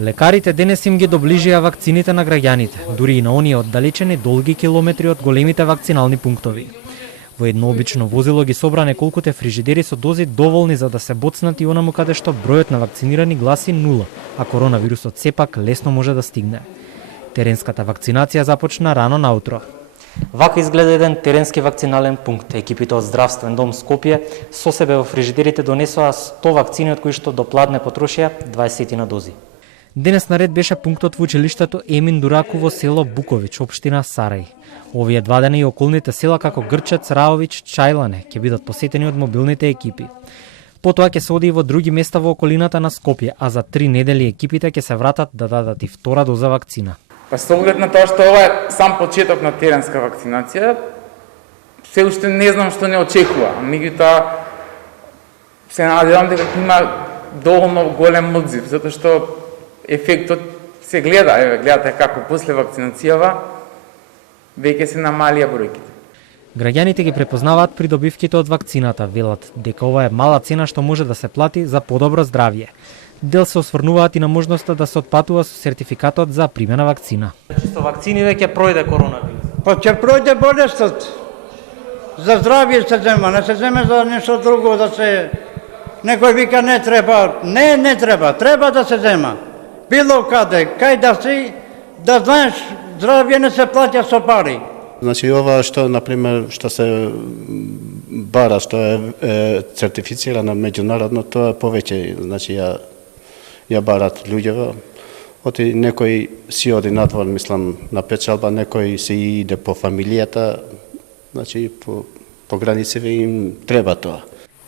Лекарите денес им ги доближија вакцините на граѓаните, дури и на оние оддалечени долги километри од големите вакцинални пунктови. Во едно обично возило ги собра неколкуте фрижидери со дози доволни за да се боцнат и онаму каде што бројот на вакцинирани гласи 0, а коронавирусот сепак лесно може да стигне. Теренската вакцинација започна рано наутро. Вака изгледа еден теренски вакцинален пункт. Екипите од Здравствен дом Скопје со себе во фрижидерите донесоа 100 вакцини, од кои што до пладне потрошија 20 на дози. Денес наред беше пунктот во училиштето Емин Дураку во село Букович, општина Сарај. Овие два дена и околните села како Грчец, Раович, Чајлане ќе бидат посетени од мобилните екипи. Потоа ќе се оди и во други места во околината на Скопје, а за 3 недели екипите ќе се вратат да дадат и втора доза вакцина. Па со оглед на тоа што ова е сам почеток на теренска вакцинација, се уште не знам што не очекува. Меѓутоа се надевам дека има доволно голем одзив, затоа што ефектот се гледа, гледате како после вакцинацијава веќе се намалија бројките. Граѓаните ги препознаваат придобивките од вакцината, велат дека ова е мала цена што може да се плати за подобро здравје. Дел се осврнуваат и на можноста да се отпатува со сертификатот за примена вакцина. Чисто вакцините ќе пројде коронавирус. Па ќе пројде болестот. За здравје се зема, не се земе за нешто друго да се. Некој вика не треба, не треба, треба да се зема. Било каде, кај да си, да знаеш, здравје не се плаќа со пари. Значи ова што например што се бара, што е сертифицирано меѓународно, тоа е повеќе, значи ја барат луѓето. Оти некој си оди надвор, мислам, на печалба, некој си иде по фамилијата, значи по границите им треба тоа.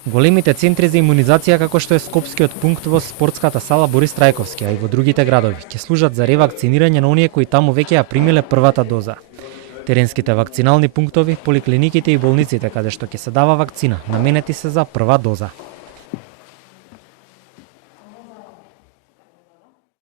Големите центри за имунизација како што е Скопскиот пункт во спортската сала Борис Трајковски, а и во другите градови, ќе служат за ревакцинирање на оние кои таму веќе ја примиле првата доза. Теренските вакцинални пунктови, поликлиниките и болниците каде што ќе се дава вакцина, наменети се за прва доза.